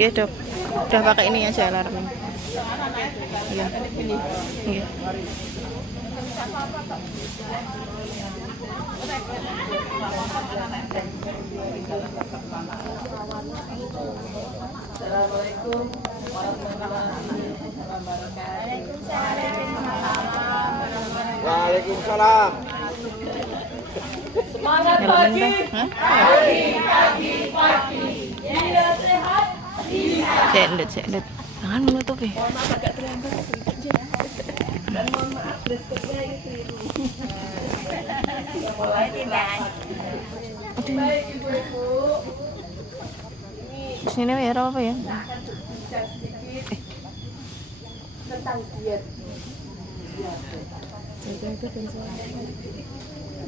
Iya dok, udah pakai ini aja alarmnya. Iya. Iya. Assalamualaikum warahmatullahi wabarakatuh. Waalaikumsalam. Semangat Nyalain pagi. dah. Hah? Pagi. Bila sehat bisa. Sendet. Tangan menutup ya. Mohon maaf agak terlambat sedikit. Dan mohon maaf besoknya itu. Mulai tidak. Baik ibu-ibu. Sini ya apa ya? Bicara sedikit tentang diet.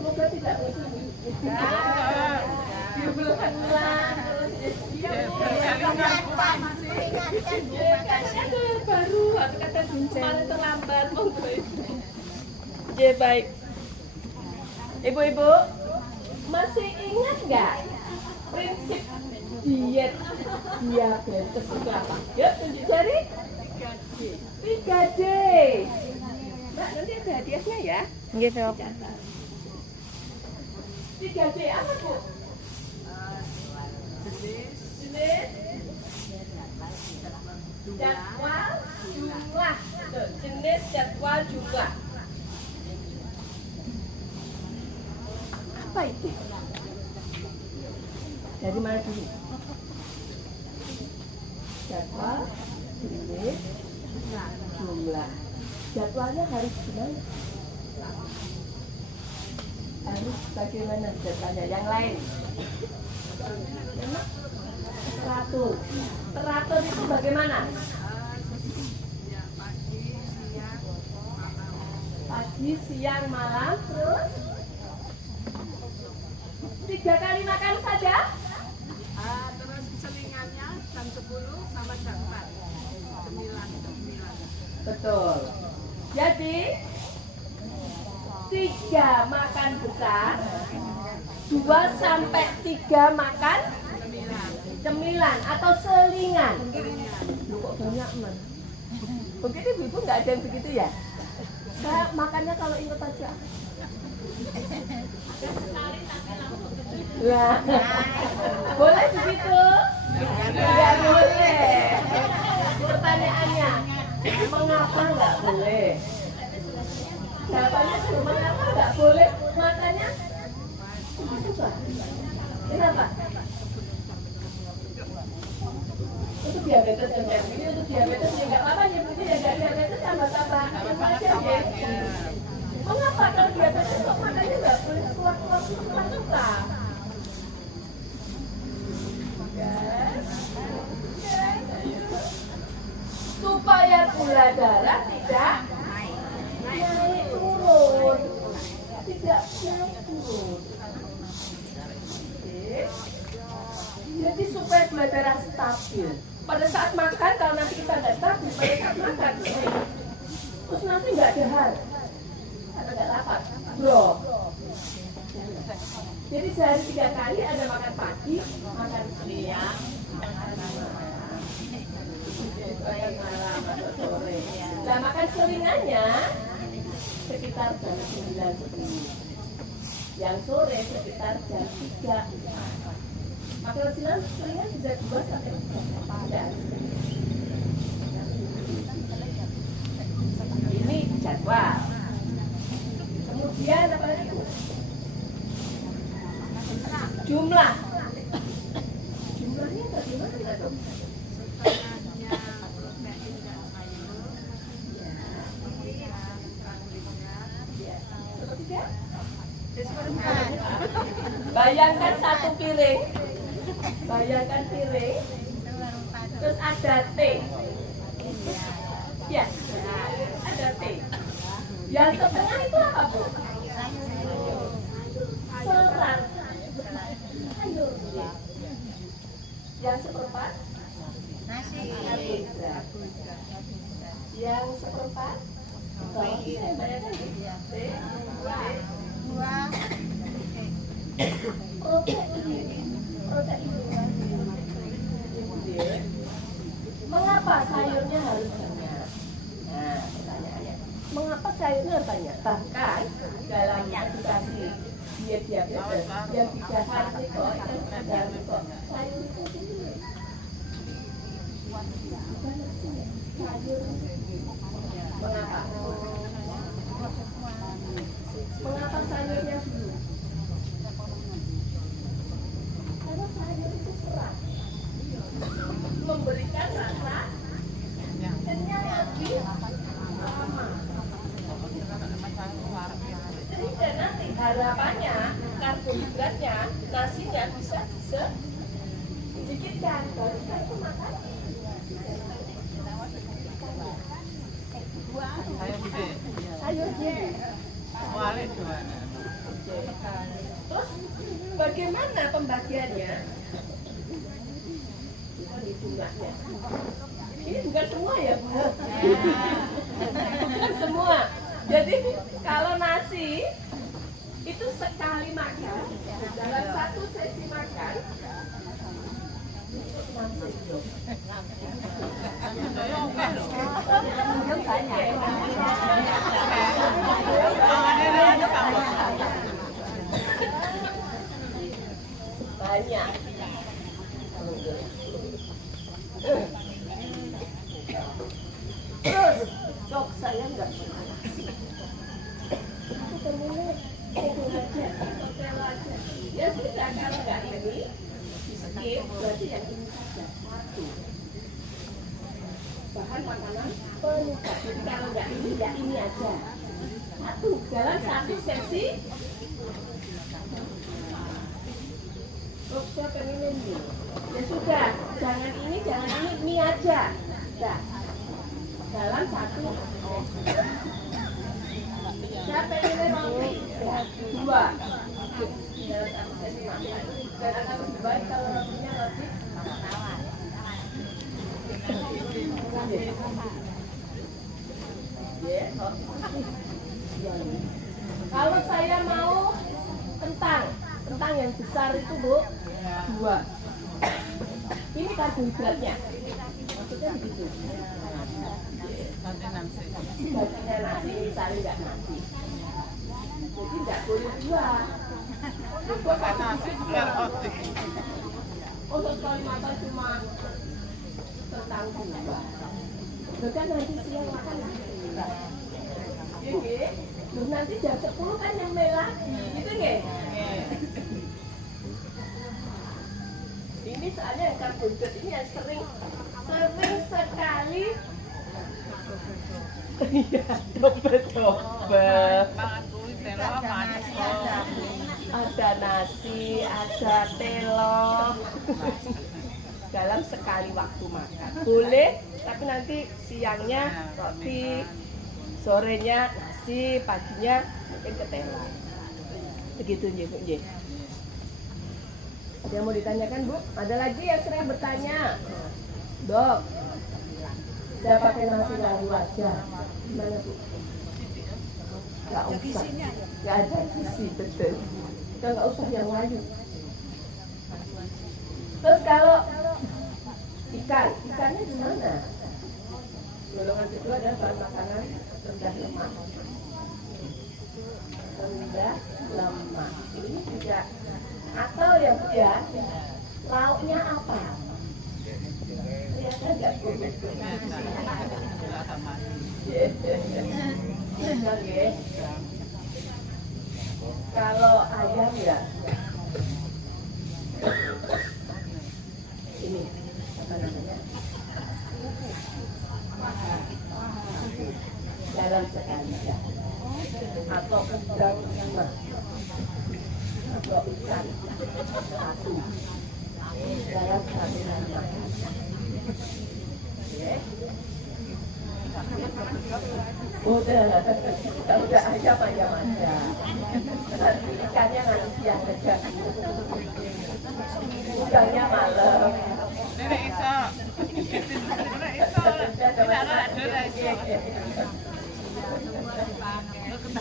Semoga tidak bosan. Baru aku kata kemarin terlambat. Ya baik. Ibu-ibu masih ingat nggak prinsip diet diabetes itu apa? Yuk tunjuk jari. 3D. Mbak nanti ada hadiahnya ya. Iya dok. 3D apa bu? Jenis, jadwal, jumlah. Tuh, jenis, jadwal, jumlah. Apa itu? Dari mana dulu? Jadwal, jenis, jumlah. Jadwalnya harus gimana? Harus bagaimana jadwalnya? Yang lain? Teratur. Teratur itu bagaimana? Pagi, siang, malam, terus 3 kali makan saja? Terus selingannya jam 10 sama jam 4. Cemilan. Betul. Jadi 3 makan besar, 2 sampai 3 makan cemilan atau selingan. Lu kok banyak man? Begitu ibu nggak ada yang begitu ya? Saya makannya kalau ingat aja. Nah, boleh begitu? Tidak boleh. Pertanyaannya, mengapa nggak boleh? Jawabannya mengapa nggak boleh? Makanya coba. Kenapa? Untuk diabetes yang kayak begini, untuk diabetes ya nggak apa-apa nyebutnya ya nggak diabetes tambah-tambah apa aja ya. Mengapa kalau diabetes kok makannya nggak boleh keluar-keluar suka? Supaya gula darah tidak naik turun, tidak naik turun. Jadi supaya gula darah stabil. Pada saat makan, kalau nanti kita nggak stabil, pada saat makan, terus nanti nggak ada hari, atau nggak lapar, bro. Jadi sehari 3 kali ada makan pagi, makan siang, makan malam atau sore. Nah makan selingannya sekitar jam 9-10. Yang sore sekitar jam 3. Makan selingan bisa 2 sampai 3 jam. Ini jadwal. Kemudian apa lagi? Jumlah. Jumlahnya bagaimana dong? Bayangkan satu piring. Bayangkan piring. Terus ada teh. Ya, ada teh. Yang setengah itu apa, Bu? Serat. Yang seperempat? Nasi. Yang seperempat? Saya bayangkan teh. Protein. semuanya. Bahkan dalam edukasi diet diabetes yang didasar itu dalam kok sayur itu sendiri. Sayur. Mengapa? Mengapa sayurnya dulu? Karena sayur itu serat, memberikan rasa kenyang lebih lama. Sehingga nanti harapannya karbohidratnya, nasinya bisa sedikitkan. Baru saya itu makan. Sayur terus bagaimana pembagiannya? Ini jumlahnya. Ini bukan semua ya, Bu? Bukan semua. Jadi kalau nasi itu sekali makan, dalam satu sesi makan 6 sendok. Banyak. Terus, dok saya nggak suka nasi. Aku pengennya hotel aja. Ya sudah, kalau nggak ini, di skip, berarti yang ini saja. Satu. Bahan makanan penutup. Jadi kalau nggak ini, ya ini aja. Satu, dalam satu sesi. Dok, saya pengen ini. Ya sudah, jangan ini, mie aja. Nah, dalam satu. Saya pengen roti. Ya, 2. Dalam satu sesi makan. Dan akan lebih baik kalau rotinya lebih. Kalau saya mau kentang yang besar itu, Bu, 2. Ini karbohidratnya. Maksudnya begitu. Baginya nasi, misalnya enggak nasi. Jadi enggak boleh 2. Oh, sekali makan cuma kentang 2. Bahkan nanti siang makan ini, loh nanti jam 10 kan nyemil lagi, gitu nggak? Ini soalnya yang karbohidrat ini yang sering sekali. Iya, double. Ada nasi, ada telo. Dalam sekali waktu makan. Boleh, tapi nanti siangnya roti, sorenya nasi, paginya mungkin ketela. Begitu nje. Ada yang mau ditanyakan, Bu? Ada lagi yang sering bertanya, Dok, saya pakai nasi lalu aja. Gimana, Bu? Gak usah. Gak ada gizi, betul. Kita gak usah yang lain. Terus kalau ikannya di mana? Golongan kedua adalah bahan makanan rendah lemak. Rendah lemak. Ini juga atau ya Bu ya, lauknya apa? Kelihatan nggak Bu? Kalau ayam ya, ini apa namanya? Dalam sekali ya. Atau udang mah, atau ikan satu dalam satu makan. Udah ayam aja. Nanti ikannya nanti siang aja. Udangnya malam.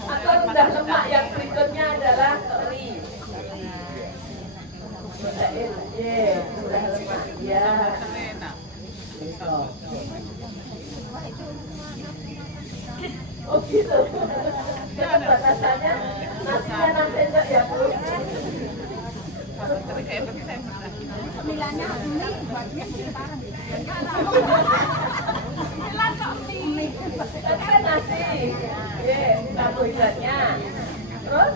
Atau rendah lemak yang berikutnya adalah teri. Rendah lemak ya. Oh gitu. Soalnya nasinya 6 sendok ya Bu. Cemilannya ini buatnya sekarang. Cemilan kok mie. Itu kan nasi. Oke, karbohidratnya. Terus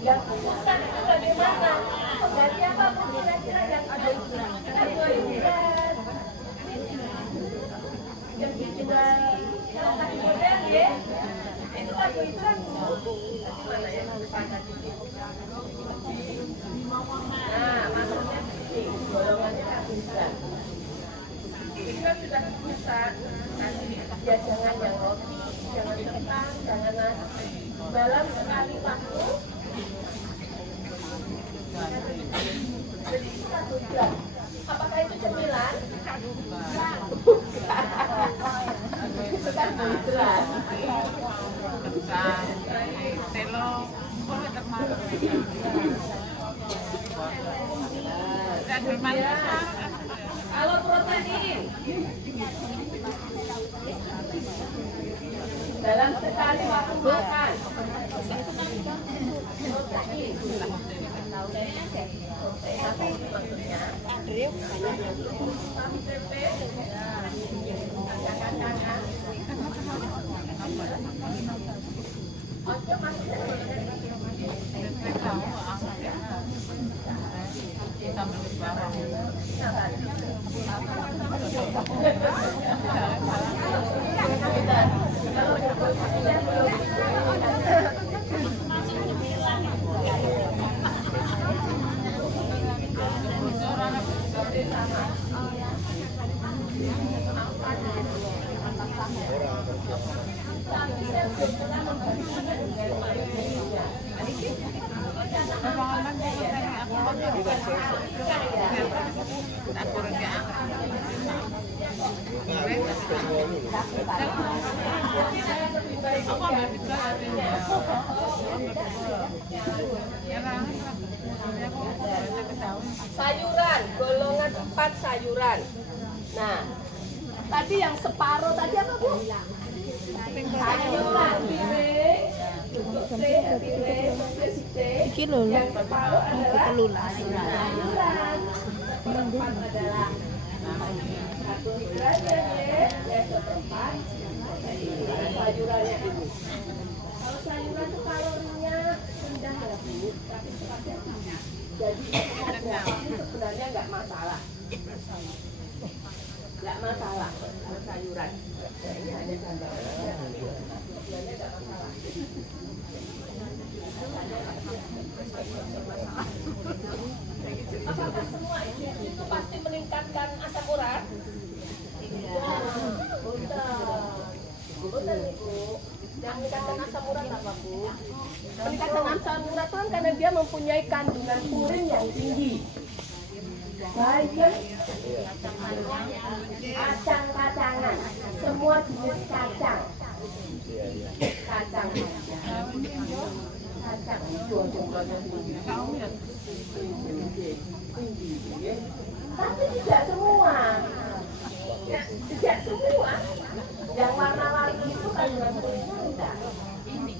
yang khususan itu bagaimana? Jadi apa Bu kira-kira yang karbohidrat? Yang dijual tadi model ya? Itu karbohidrat Bu. Tadi mana ya? Nah, maksudnya ini golongannya karbohidrat. Kita sudah pesan ya jangan yang roti, jangan kentang, jangan nasi. Dalam sekali waktu jadi itu karbohidrat. Apakah itu cemilan? Bukan. Itu karbohidrat. Ya. Kalau protein dalam sekali waktu makan protein apa itu maksudnya? Sayuran, golongan 4 sayuran. Nah, tadi yang separuh tadi apa Bu? Sayuran, piring, untuk piring, Iki lho, yang separuh adalah kelulas. sayuran. Seperempat adalah karbohidratnya ya, yang seperempat sayurannya ini. Kalau sayuran itu kalorinya rendah ya Bu, tapi sifatnya banyak. Jadi ini sebenarnya nggak masalah. Nggak masalah kalau sayuran. Ini hanya gambaran. Sebenarnya nggak masalah. Apakah semua itu pasti meningkatkan asam urat? Bukan Ibu. Yang meningkatkan asam urat apa Bu? Meningkatkan asam urat itu kan karena dia mempunyai kandungan purin yang tinggi. Baik kan? Kacang-kacangan, semua jenis kacang. Kacang hijau jumlahnya tinggi. Tapi tidak semua. Ya, tidak semua. Yang warna-warni itu kandungan purinnya enggak. Ini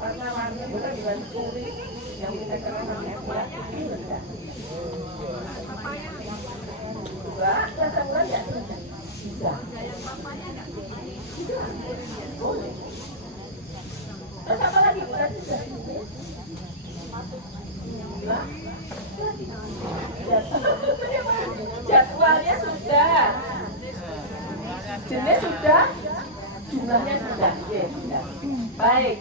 warna-warni itu kandungan purin yang kita kenal hebat itu rendah. Enggak, kacang enggak bisa. Boleh. Terus apa lagi berarti sudah tulis? Jadwalnya sudah, jenis sudah, jumlahnya sudah. Oke, sudah. Baik.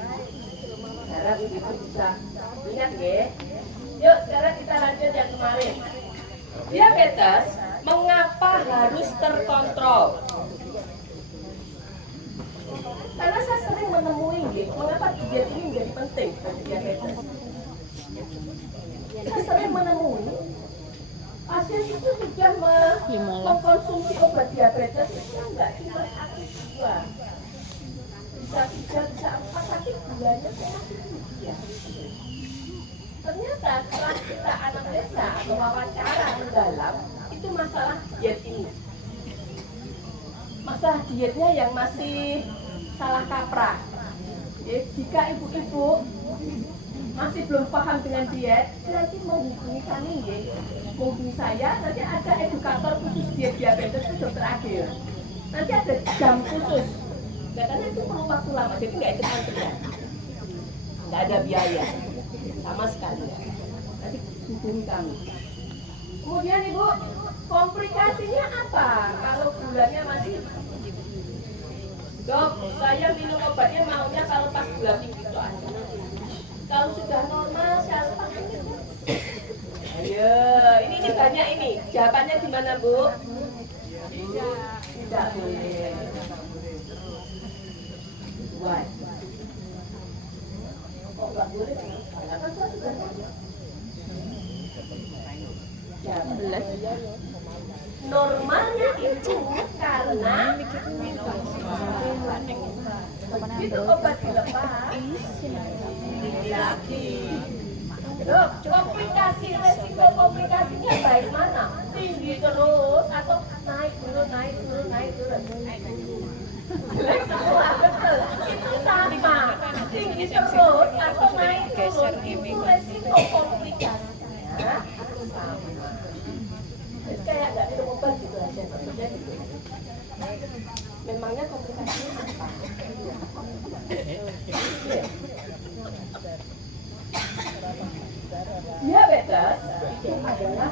Harap Ibu bisa ingat ya. Yuk sekarang kita lanjut yang kemarin. Diabetes mengapa harus terkontrol? Karena saya sering menemui, mengapa diet ini menjadi penting bagi diabetes. Saya sering menemui pasien itu sudah mengkonsumsi obat diabetes itu enggak cuma aktif 2, bisa 3, bisa 4, tapi gulanya masih 3. Ternyata setelah kita analisa atau wawancara mendalam, itu masalah diet ini. Masalah dietnya yang masih salah kaprah. Ya, jika ibu-ibu masih belum paham dengan diet, nanti menghubungi kami, menghubungi saya. Nanti ada edukator khusus diet diabetes itu Dokter Agil. Nanti ada jam khusus. Katanya itu perlu waktu lama, jadi nggak ikut antrian, nggak ada biaya sama sekali. Nanti hubungi kami. Kemudian ibu, komplikasinya apa kalau gulanya masih? Dok, saya minum obatnya maunya kalau pas gula tinggi itu aja. Kalau sudah normal, saya lepas. Ayo, ini banyak ini. Jawabannya di mana, Bu? Tidak boleh. Why? Kok nggak boleh? Karena saya sudah tanya. Normalnya itu karena itu obat dilepas lagi. Loh, komplikasi, resiko komplikasinya baik mana? Tinggi terus atau naik turun, naik turun, naik turun? Semua betul, itu sama. Tinggi terus atau naik turun itu resiko komplikasinya sama. Kayak nggak minum obat gitu aja, maksudnya gitu. Memangnya komplikasinya apa? Diabetes itu adalah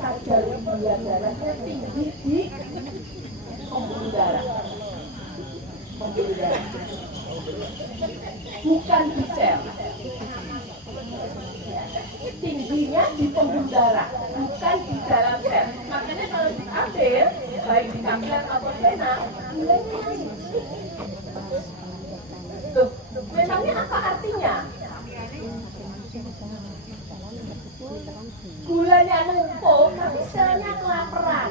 kadar gula darahnya tinggi di pembuluh darah. Pembuluh darah. Bukan di sel. Tingginya di pembuluh darah, bukan di dalam sel. Makanya kalau diambil, baik di kapiler maupun vena, gulanya naik. Loh, memangnya apa artinya? Gulanya numpuk, tapi selnya kelaparan.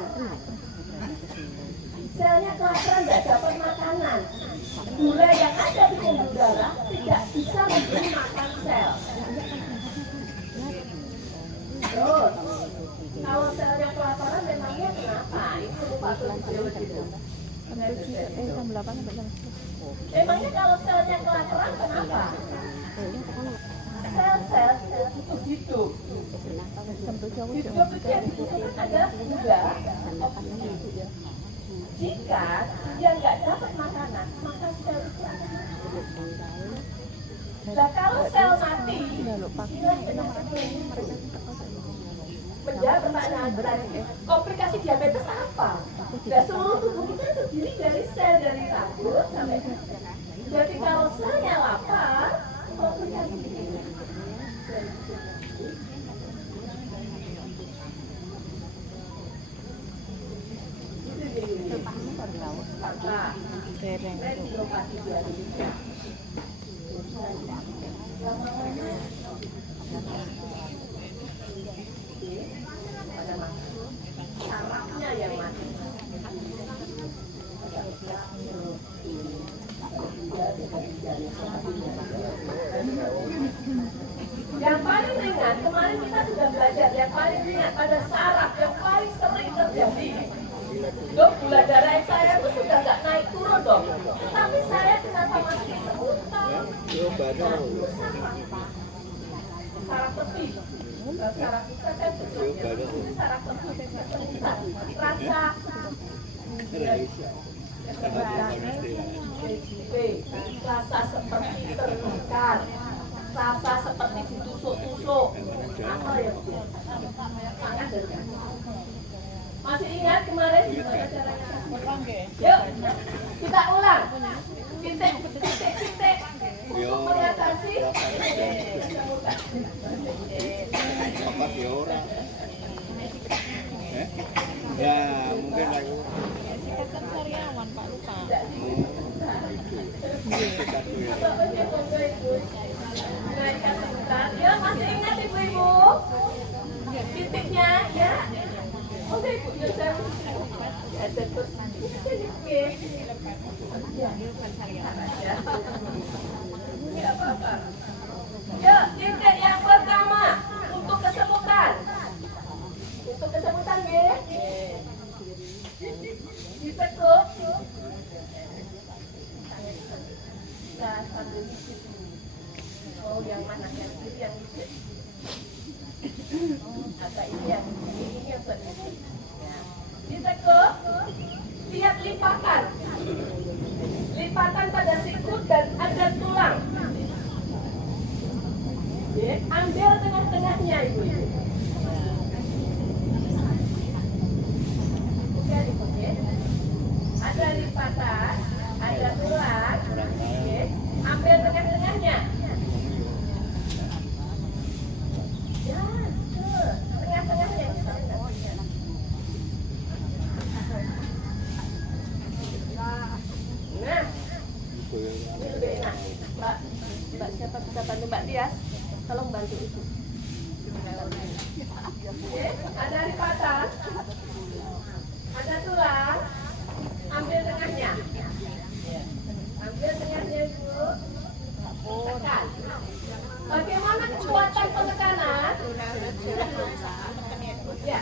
Selnya kelaparan tidak dapat makanan. Gula yang ada di pembuluh darah tidak bisa memberi makan sel. Terus, kalau selnya kelaparan memangnya kenapa? Itu patut gitu. Memangnya kalau selnya kelaparan kenapa? Sel-sel itu hidup. Hidup itu yang dibutuhkan adalah gula, oksigen. Jika dia nggak dapat makanan, maka sel itu akan mati. Nah, kalau sel mati, istilah menjawab pertanyaan tadi, komplikasi diabetes apa? Nah, seluruh tubuh kita terdiri dari sel, dari rambut sampai kuku. Jadi kalau selnya lapar, komplikasi sarafnya yang mati. Yang paling ringan, kemarin kita sudah belajar, yang paling ringan pada saraf yang paling sering terjadi. Dok, gula darah saya itu sudah nggak naik turun dong. Tapi saya kenapa masih seutang? Saraf peti. Saraf kita kan betul. Saraf peti. Rasa rasa seperti terbakar, rasa seperti ditusuk-tusuk. Apa ya? Sangat dekat. Masih ingat kemarin gimana caranya? Yuk, kita ulang. Titik untuk mengatasi. Apa sih orang? Ya, mungkin lagi. Kan karyawan Pak lupa. deh Bu, ya saya ada terus. Oke. Ya apa-apa. Yuk, titik yang pertama untuk kesemutan. Untuk kesemutan ya. Ditekuk. Nah, sambil dikit. Oh, yang mana? Yang kiri, yang dikit. Agak ini yang berdikit. Ditekuk. Lihat lipatan. Lipatan pada sikut dan ada tulang. Ya, ambil tengah-tengahnya Ibu. Ada lipatan, ada tulang, ya. Ambil tengah-tengahnya. Ya, betul. Tengah-tengahnya. Nah, ini lebih enak. Mbak siapa bisa bantu Mbak Dias? Tolong bantu itu. Oke, ada lipatan, ada tulang. Ambil tengahnya. Ambil tengahnya dulu. Tekan. Bagaimana kekuatan penekanan? Ya.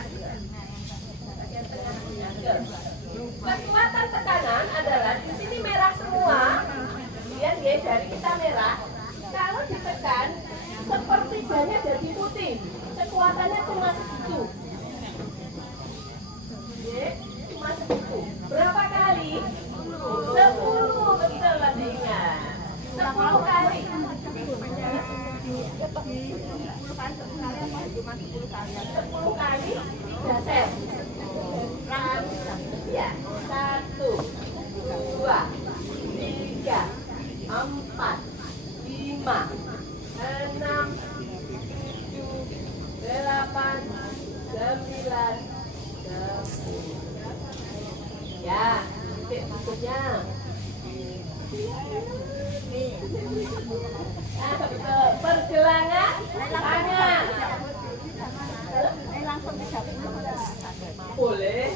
Kekuatan tekanan adalah di sini merah semua. Lihat ya, jari kita merah. Kalau ditekan, sepertiganya jadi putih. Kekuatannya cuma segitu. Oke, cuma segitu. Berapa kali? 10, betul masih ingat. 10 kali. 10 kali 3 set. Ya, 1, 2, 3, 4, 5, 6, 7, 8, 9, 10. Ya, titik berikutnya. Nah, betul. Pergelangan tangan. Langsung dijawab. Boleh.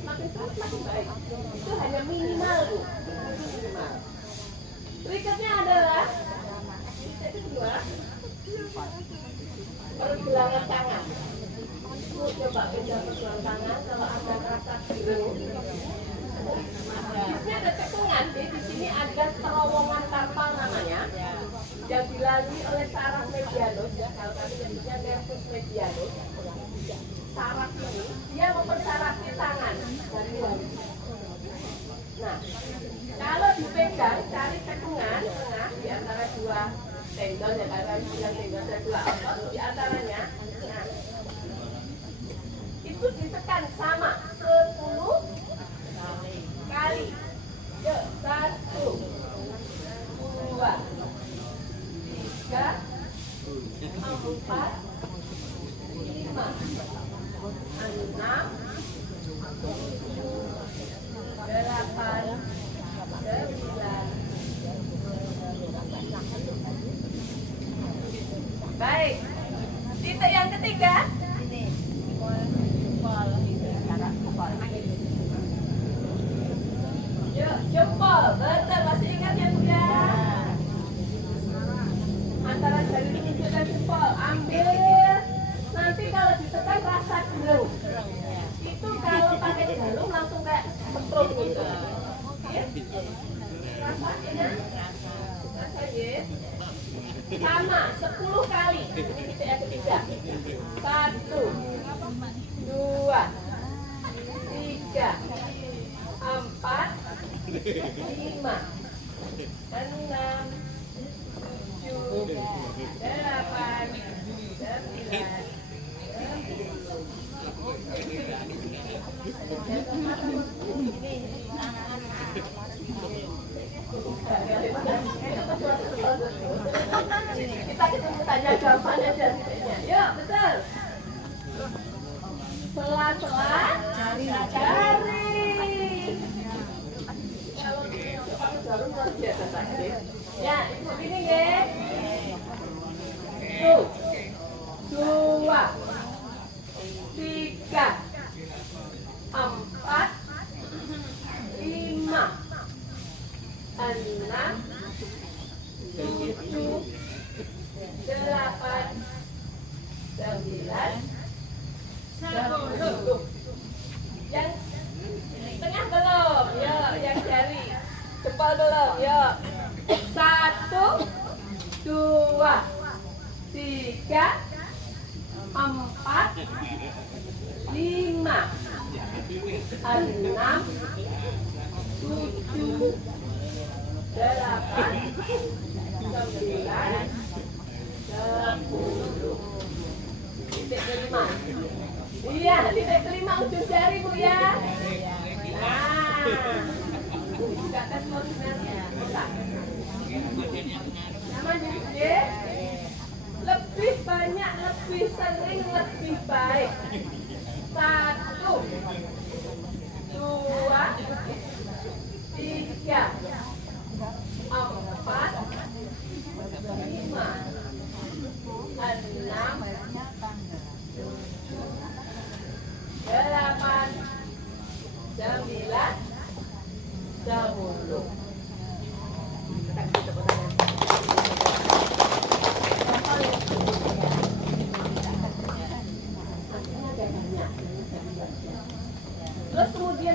Makin cepat makin baik. Itu hanya minimal, Bu. Minimal. Berikutnya adalah titik kedua. Pergelangan tangan. Coba beda pergelangan tangan kalau ada rasa gereng. Di sini ada cekungan, di sini ada terowongan karpal namanya, yang dilalui oleh saraf medianus. Ya, kalau kami sebutnya nervus medianus. Saraf ini dia mempersarafkan tangan dari bawah. Nah, kalau dipegang cari cekungan tengah di antara dua tendon, ya karena bilang tendon ada dua otot di antaranya. Nah, itu ditekan sama 10 kali. Yuk, 1, 2, 3, 4, 5, 6, 7, 8, 9. Baik. Titik yang ketiga. Yuk, jempol. Betul, masih ingat ya Bu ya? Antara jari telunjuk dan jempol. Ambil. Nanti kalau ditekan rasa gereng. Itu kalau pakai jarum langsung kayak setrum gitu. Ya? Rasanya? Rasanya? Sama, 10 kali. Ini titik yang ketiga. 1, 2, 3, 4, 5, 6, 7, 8, 9. Kita ketemu tanya jawabannya dan titiknya. Yuk, betul. Sela-sela jari. Kalau pakai jarum luar biasa sakit. Ya, ibu ini ya. 1, 2, 3, 3, 4, 5, 6, 7, 8, 9, 10. Titik kelima. Iya, titik kelima ujung jari Bu ya. Nah, buka tes koordinasi. Buka. Nama jadi lebih banyak, lebih sering, lebih baik. 1, 2, 3, 4, 5, 6, 8, 9, 10. Terus kemudian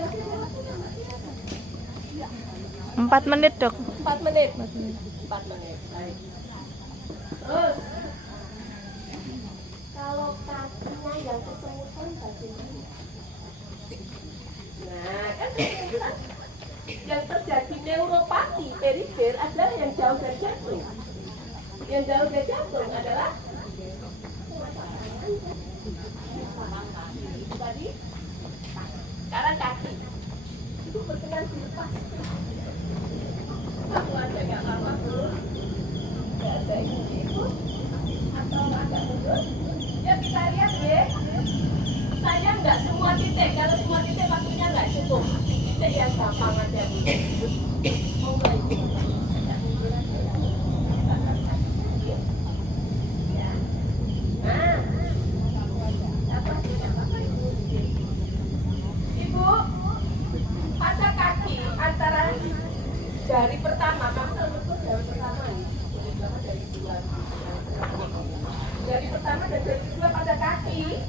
4 menit, Dok. 4 menit. 4 menit. Baik. Terus kalau kakinya yang kesemutan bagaimana? Nah, kan yang terjadi neuropati perifer adalah yang jauh dari jantung. Yang jauh dari jantung adalah tadi sekarang kaki itu berkenan dilepas. Aku ada nggak apa-apa Bu? Nggak ada ibu atau agak mundur? Ya kita lihat ya. Saya nggak semua titik, kalau semua titik waktunya nggak cukup. Titik yang gampang aja Bu. Mulai. Nah, Ibu, pada kaki antara jari pertama, kamu kalau betul jari pertama nih, dari dua. Jari pertama dan jari kedua pada kaki.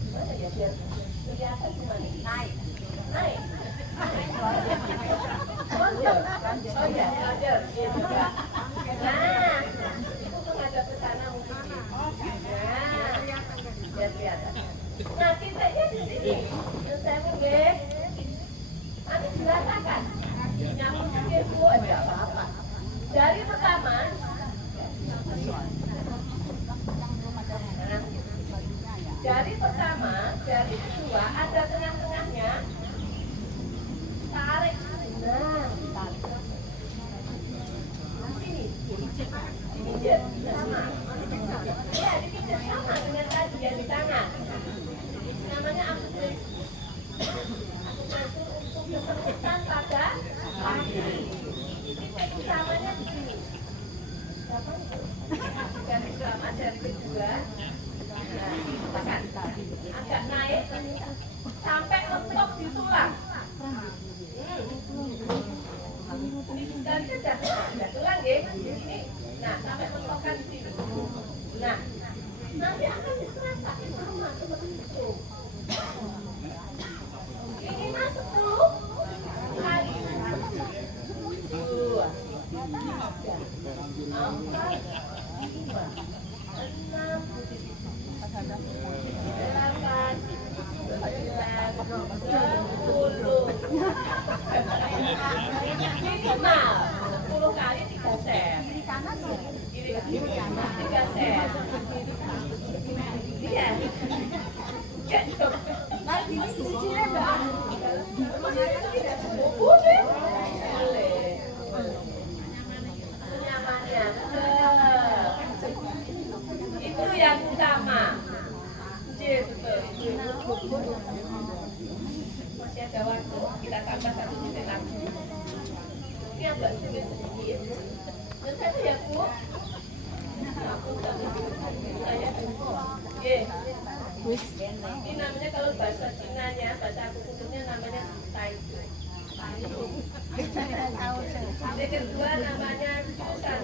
Gimana ya biar kelihatan gimana? Naik. Naik. Lonjor. Oh iya, lonjor. Gitu. Nah, itu menghadap ke sana mungkin. Nah, biar kelihatan. Nah, titiknya di sini. Saya mungkin. Nanti dirasakan. Nyambung sedikit Bu, ada apa-apa. Dari pertama. Dari pertama, dari kedua, ada tengah-tengahnya. Tarik. Nah, tarik. Sini. Dipijat sama. Ya, dipijat sama dengan tadi yang di tangan. Namanya akupresur. Akupresur untuk kesembuhan pada kaki. Titik utamanya di sini. Dari pertama, dari kedua. Tekan. Agak naik sampai mentok di tulang. Dan sudah tulang ya. Ini. Nah, sampai mentokkan di sini. Nah, nanti akan terasa sama seperti itu. Ini masuk dulu. Kali. 2, 3, 4, 5, 6, 8, 9, 10 kali 3 set. Kiri kanan 3 set. Iya. Nah, di sini ada. Boleh. Senyamannya. Itu yang utama. Masih ada waktu, kita tambah 1 titik lagi. Ini agak sulit sedikit. Dan saya ya Bu. Aku saya ini namanya kalau bahasa Cina-nya, bahasa akupunturnya namanya Tai. Yang kedua namanya Kusan.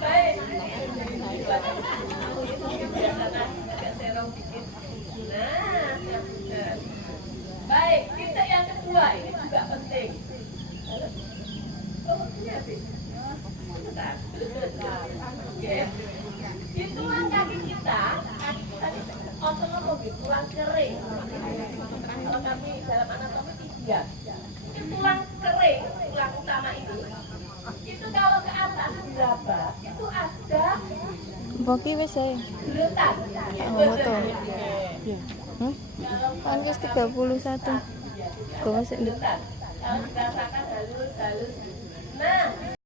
Baik. Agak serong dikit. Nah, baik. Titik yang kedua ini juga penting. Oke. Di tulang kaki kita otonomi tulang kering. Kalau kami dalam anatomi tiga, ini tulang kering, tulang utama ini. Itu kalau ke atas diraba, itu ada Bagi wis ae. geretan. Oh, betul. Kan wis 31. Kok masih ndek. Geretan. Kalau dirasakan halus-halus. Nah,